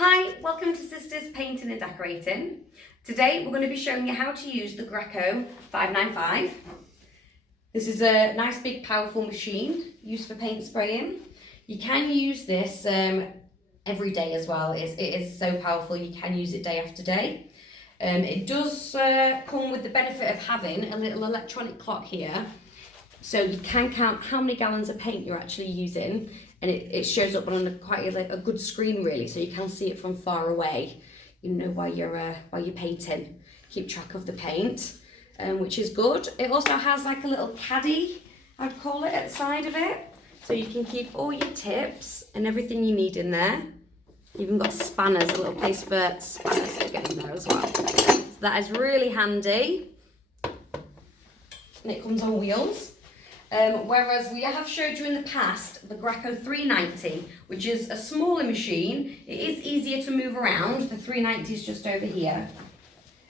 Hi, welcome to Sisters Painting and Decorating. Today we're going to be showing you how to use the Graco 595. This is a nice big powerful machine used for paint spraying. You can use this every day as well. It is so powerful you can use it day after day. It does come with the benefit of having a little electronic clock here, so you can count how many gallons of paint you're actually using, and it shows up on quite a good screen really, so you can see it from far away. You know while you're painting, keep track of the paint, which is good. It also has like a little caddy, I'd call it, at the side of it, so you can keep all your tips and everything you need in there. You've even got spanners, a little place for spanners to get in there as well. So that is really handy, and it comes on wheels. Whereas we have showed you in the past the Graco 390, which is a smaller machine. It is easier to move around. The 390 is just over here,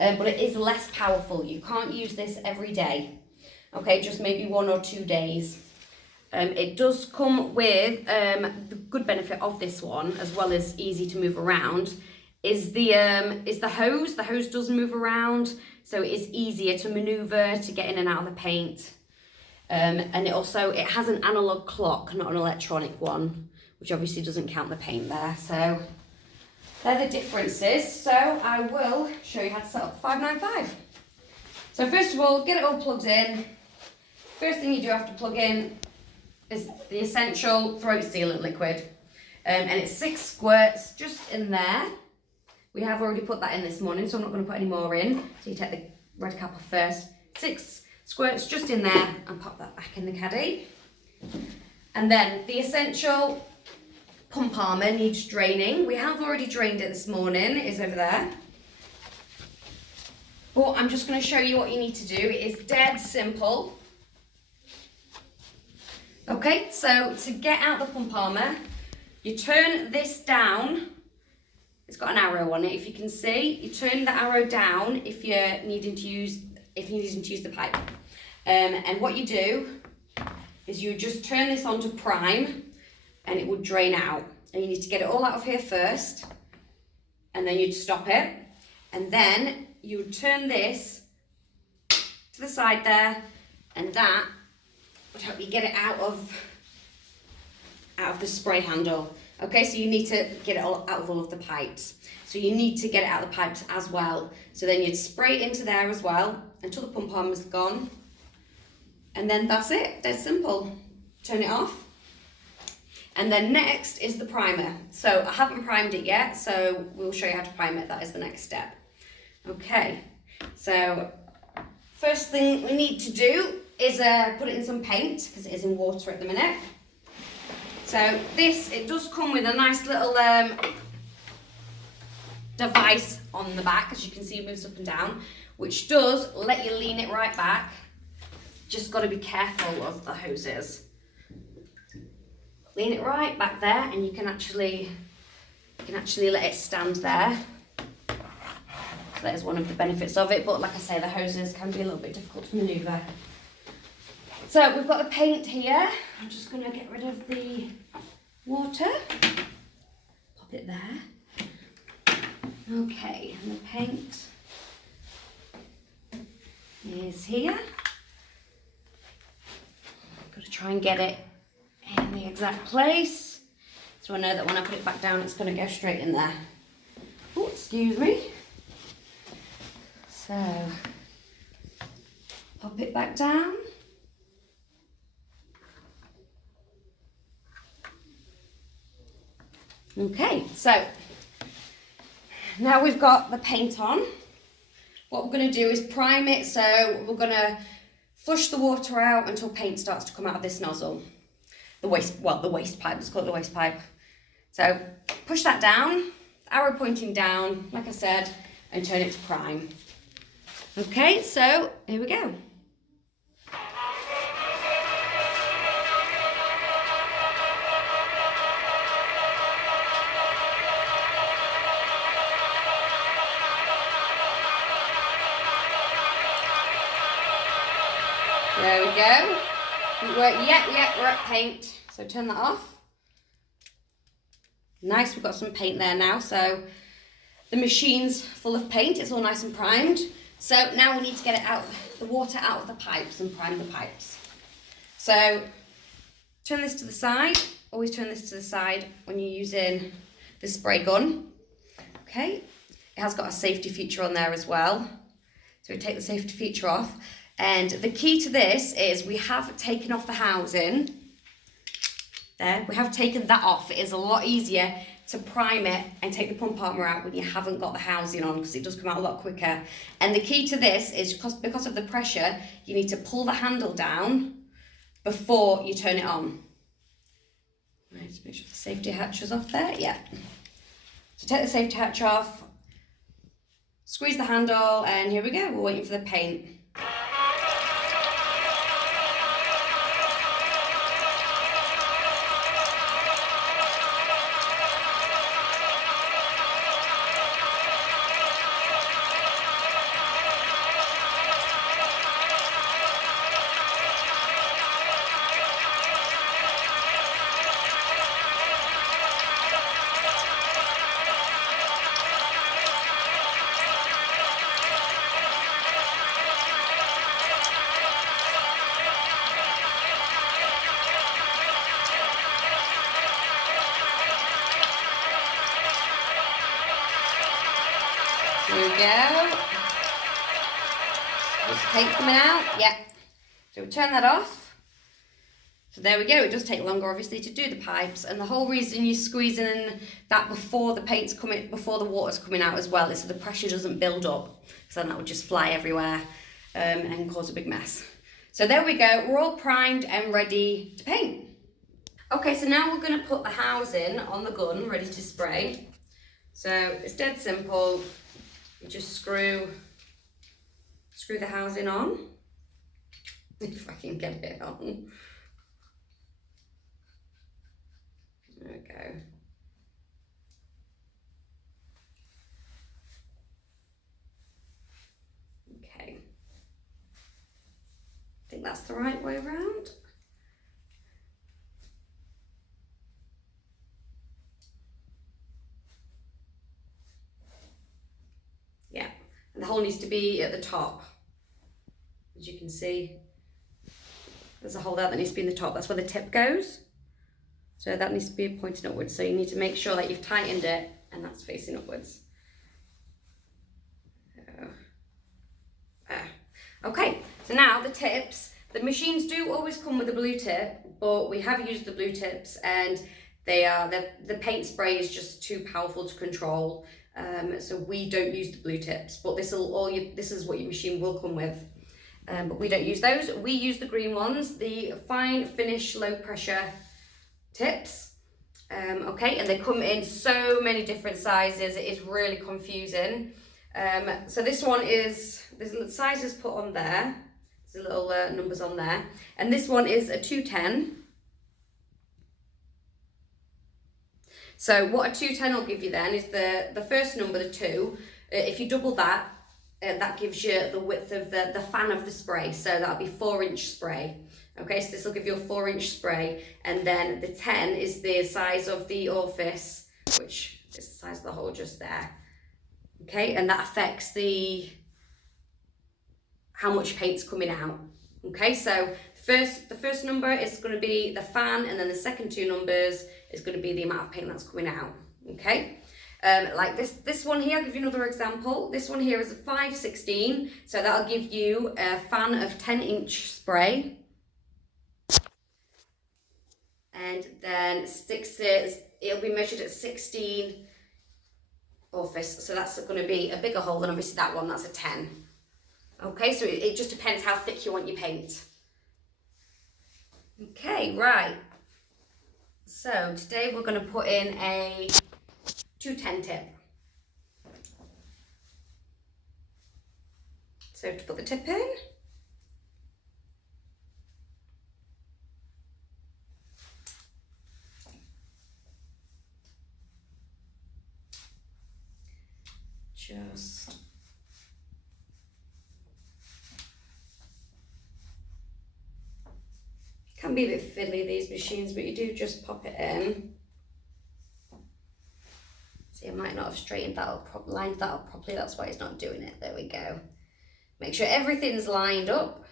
but it is less powerful. You can't use this every day, okay, just maybe 1 or 2 days. It does come with the good benefit of this one, as well as easy to move around, is the hose. The hose does move around, so it is easier to maneuver to get in and out of the paint. And it has an analog clock, not an electronic one, which obviously doesn't count the paint there. So they're the differences. So I will show you how to set up 595. So first of all, get it all plugged in. First thing you do have to plug in is the essential throat sealant liquid. And it's 6 squirts just in there. We have already put that in this morning, so I'm not going to put any more in. So you take the red cap off first. 6 squirts just in there, and pop that back in the caddy. And then the essential pump armour needs draining. We have already drained it this morning, it is over there. But I'm just going to show you what you need to do. It is dead simple. Okay, so to get out the pump armour, you turn this down. It's got an arrow on it, if you can see. You turn the arrow down if you're needing to use the pipe. And what you do is you just turn this on to prime, and it will drain out. And you need to get it all out of here first, and then you'd stop it. And then you would turn this to the side there, and that would help you get it out of the spray handle. Okay, so you need to get it all out of all of the pipes. So you need to get it out of the pipes as well. So then you'd spray it into there as well until the pump arm is gone. And then that's it, dead simple. Turn it off. And then next is the primer. So I haven't primed it yet, so we'll show you how to prime it. That is the next step. Okay, so first thing we need to do is put it in some paint, because it is in water at the minute. So it does come with a nice little device on the back, as you can see it moves up and down, which does let you lean it right back. Just got to be careful of the hoses. Lean it right back there, and you can actually let it stand there. So that is one of the benefits of it, but like I say, the hoses can be a little bit difficult to manoeuvre. So we've got the paint here. I'm just going to get rid of the water. Pop it there. Okay, and the paint is here. Got to try and get it in the exact place, so I know that when I put it back down, it's going to go straight in there. Oh, excuse me. So, pop it back down. Okay, so now we've got the paint on. What we're going to do is prime it, so we're going to flush the water out until paint starts to come out of this nozzle. The waste pipe, let's call it the waste pipe. So push that down, arrow pointing down, like I said, and turn it to prime. Okay, so here we go. There we go. Didn't work yet, we're at paint. So turn that off. Nice, we've got some paint there now, so the machine's full of paint, it's all nice and primed. So now we need to get it out, the water out of the pipes and prime the pipes. So turn this to the side, always turn this to the side when you're using the spray gun. Okay, it has got a safety feature on there as well. So we take the safety feature off. And the key to this is we have taken off the housing. There, we have taken that off. It is a lot easier to prime it and take the pump armour out when you haven't got the housing on, because it does come out a lot quicker. And the key to this is because of the pressure, you need to pull the handle down before you turn it on. Right, just make sure the safety hatch is off there. Yeah. So take the safety hatch off, squeeze the handle, and here we go. We're waiting for the paint. There we go. Just paint coming out. Yeah. So we turn that off. So there we go. It does take longer, obviously, to do the pipes, and the whole reason you're squeezing in that before the paint's coming, before the water's coming out as well, is so the pressure doesn't build up. So then that would just fly everywhere and cause a big mess. So there we go. We're all primed and ready to paint. Okay, so now we're going to put the housing on the gun, ready to spray. So it's dead simple. You just screw the housing on, if I can get it on. There we go. Okay. I think that's the right way around. Yeah, and the hole needs to be at the top. As you can see, there's a hole there that needs to be in the top. That's where the tip goes. So that needs to be pointing upwards. So you need to make sure that you've tightened it and that's facing upwards. Okay, so now the tips. The machines do always come with a blue tip, but we have used the blue tips and the paint spray is just too powerful to control. So we don't use the blue tips, but this is what your machine will come with. But we don't use those. We use the green ones, the fine finish low pressure tips. Okay, and they come in so many different sizes. It is really confusing. So this one there's sizes put on there. There's little numbers on there, and this one is a 210. So what a 210 will give you then is the first number, the 2. If you double that, that gives you the width of the fan of the spray. So that'll be 4-inch spray. Okay, so this will give you a 4-inch spray. And then the 10 is the size of the orifice, which is the size of the hole just there. Okay, and that affects how much paint's coming out. Okay, so the first number is going to be the fan, and then the second 2 numbers is going to be the amount of paint that's coming out. Okay, like this one here, I'll give you another example. This one here is a 5/16, so that'll give you a fan of 10-inch spray, and then it'll be measured at 16 orifice, so that's going to be a bigger hole than obviously that one. That's a 10. Okay, so it just depends how thick you want your paint. Okay, right. So today we're going to put in a 210 tip. So to put the tip in, just can be a bit fiddly, these machines, but you do just pop it in. See, I might not have straightened that up, lined that up properly. That's why it's not doing it. There we go. Make sure everything's lined up.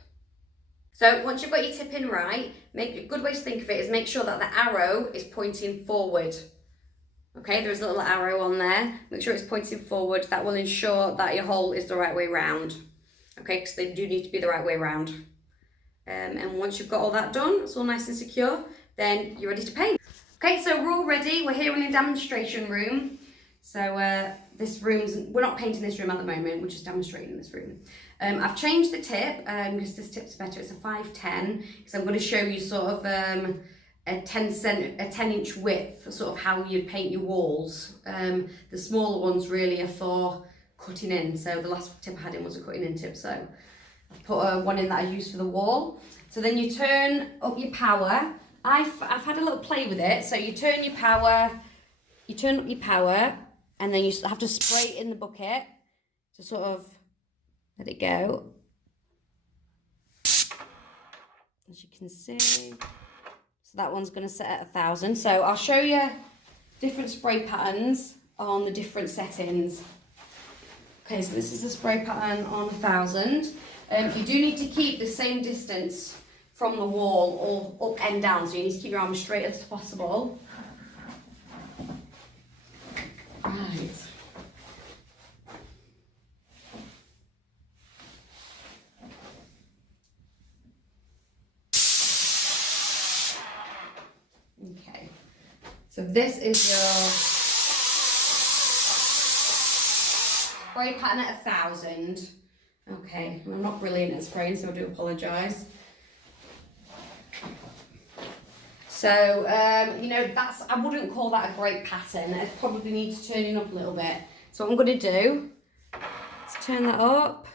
So once you've got your tip in right, a good way to think of it is make sure that the arrow is pointing forward. Okay, there's a little arrow on there. Make sure it's pointing forward. That will ensure that your hole is the right way round. Okay, because they do need to be the right way round. And once you've got all that done, it's all nice and secure, then you're ready to paint. Okay, so we're all ready. We're here in a demonstration room. So this room's, we're not painting this room at the moment, we're just demonstrating this room. I've changed the tip because this tip's better. It's a 510, because I'm going to show you sort of a 10-inch width, sort of how you paint your walls. The smaller ones really are for cutting in. So the last tip I had in was a cutting in tip. So I've put one in that I use for the wall. So then you turn up your power. I've had a little play with it. So you turn your power, and then you have to spray it in the bucket to sort of let it go. As you can see, so that one's going to set at 1,000. So I'll show you different spray patterns on the different settings. Okay, so this is the spray pattern on 1,000. You do need to keep the same distance from the wall or up and down, so you need to keep your arm as straight as possible. Right. Okay, so this is your spray pattern at 1,000. Okay, I'm not brilliant at spraying, so I do apologise. So, you know, I wouldn't call that a great pattern. It probably needs turning up a little bit. So what I'm going to do is turn that up.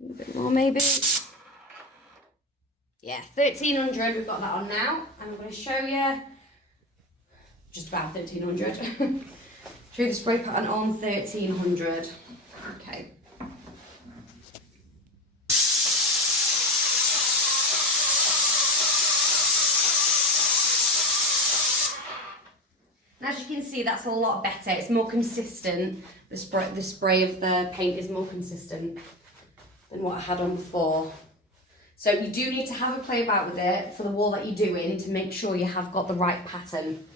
A little bit more maybe. Yeah, 1,300, we've got that on now. And I'm going to show you just about 1,300. Show you the spray pattern on 1,300. Okay. And as you can see, that's a lot better. It's more consistent. The spray of the paint is more consistent than what I had on before. So you do need to have a play about with it for the wall that you're doing to make sure you have got the right pattern.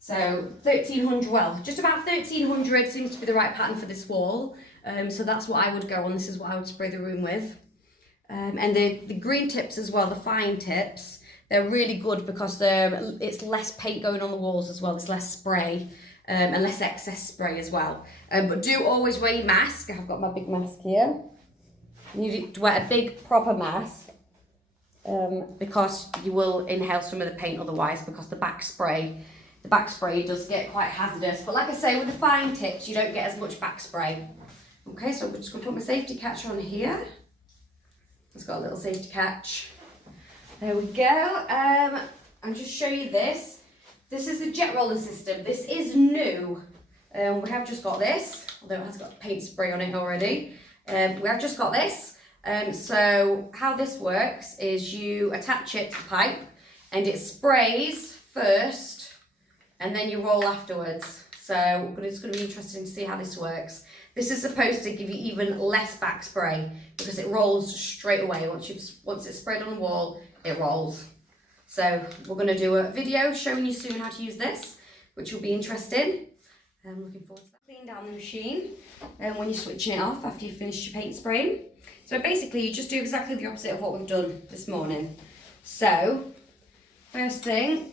So 1,300, well, just about 1,300 seems to be the right pattern for this wall. So that's what I would go on. This is what I would spray the room with. And the green tips as well, the fine tips, they're really good because it's less paint going on the walls as well. There's less spray and less excess spray as well. But do always wear your mask. I've got my big mask here. You need to wear a big proper mask because you will inhale some of the paint otherwise, because the back spray does get quite hazardous. But like I say, with the fine tips, you don't get as much back spray. Okay, so we're just going to put my safety catch on here. It's got a little safety catch. There we go. And just show you this. This is the jet roller system. This is new. We have just got this, although it has got paint spray on it already. We have just got this. So how this works is you attach it to the pipe and it sprays first and then you roll afterwards. So it's going to be interesting to see how this works. This is supposed to give you even less back spray because it rolls straight away. Once it's sprayed on the wall, it rolls. So we're going to do a video showing you soon how to use this, which will be interesting. I'm looking forward to that. Clean down the machine when you're switching it off after you've finished your paint spraying. So basically you just do exactly the opposite of what we've done this morning. So first thing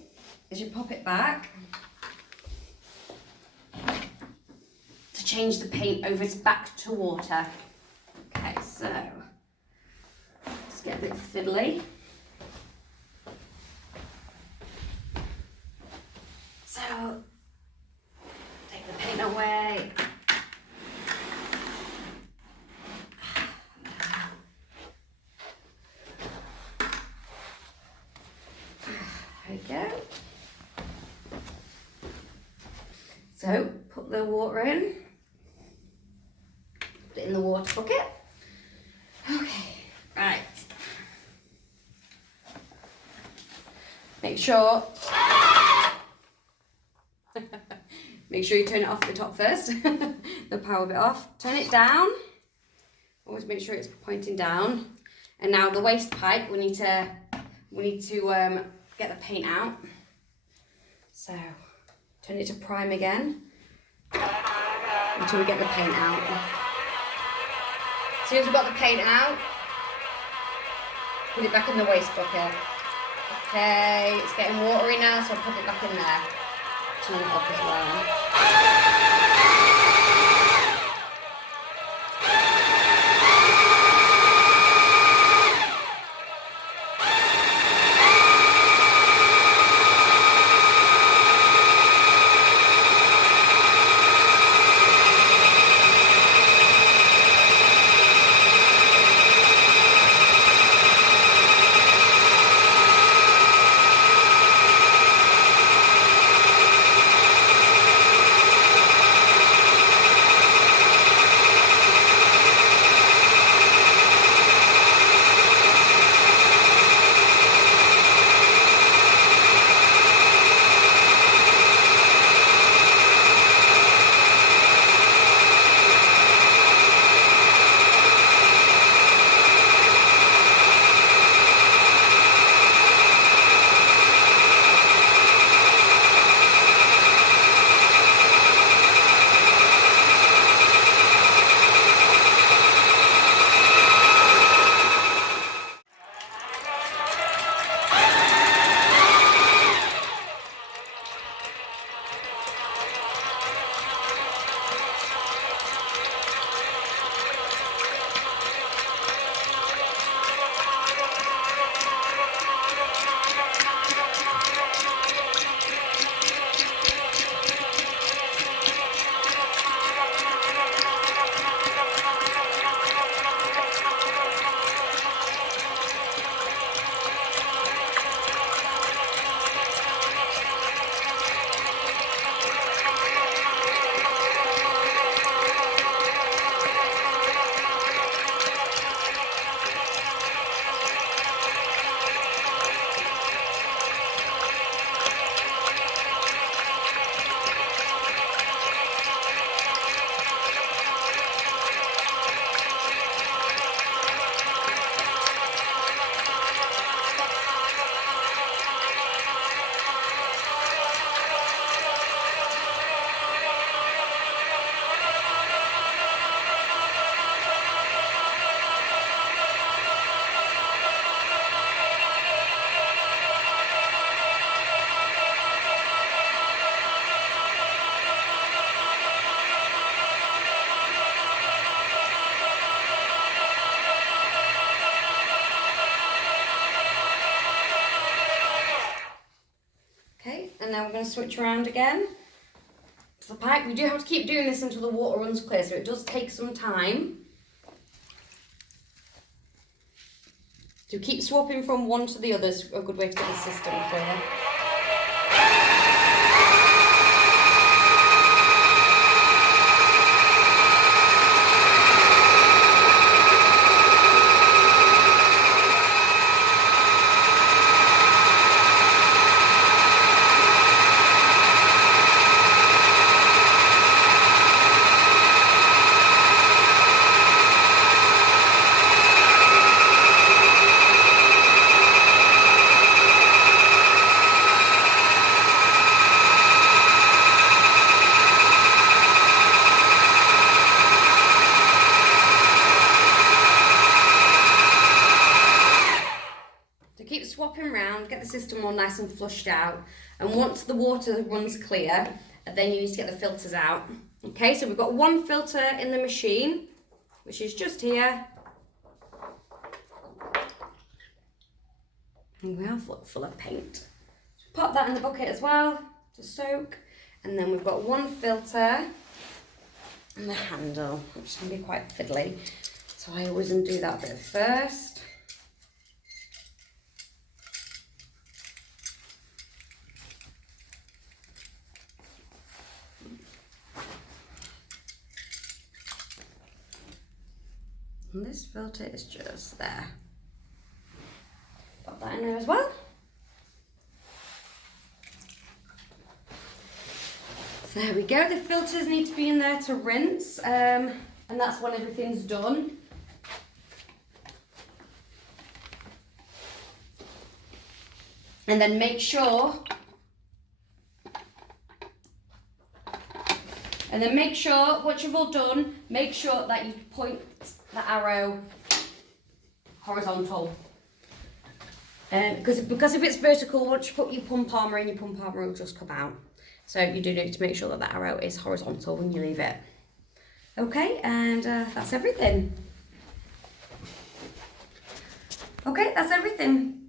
is you pop it back to change the paint over back to water. Okay, so just get a bit fiddly. So take the paint away. There we go. So put the water in. Put it in the water bucket. Okay, right. Make sure the Make sure you turn it off at the top first, the power bit off. Turn it down. Always make sure it's pointing down. And now the waste pipe, we need to get the paint out. So turn it to prime again until we get the paint out. As soon as we've got the paint out, put it back in the waste bucket. Okay, it's getting watery now, so I'll put it back in there. Turn it up as well. And now we're going to switch around again to the pipe. We do have to keep doing this until the water runs clear, so it does take some time. So keep swapping from one to the other is a good way to get the system clear. Keep swapping round, get the system all nice and flushed out, and once the water runs clear, then you need to get the filters out. Okay, so we've got one filter in the machine, which is just here. And we are full of paint. So pop that in the bucket as well to soak, and then we've got one filter and the handle, which is going to be quite fiddly. So I always undo that bit first. And this filter is just there. Pop that in there as well. There we go, the filters need to be in there to rinse, and that's when everything's done. And then make sure, once you've all done, make sure that you point the arrow horizontal. Because if it's vertical, once you put your pump armour in, your pump armour will just come out. So you do need to make sure that the arrow is horizontal when you leave it. Okay, and that's everything. Okay, that's everything.